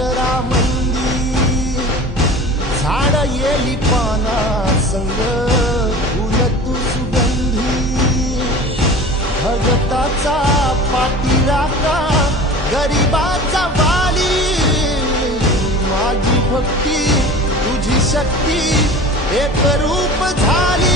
अक्षरामंदी झाड येली पाना संग फुल तू सुगंधी भगताचा पाठीराखा गरिबाचा वाली माझी भक्ती तुझी शक्ती एक रूप झाली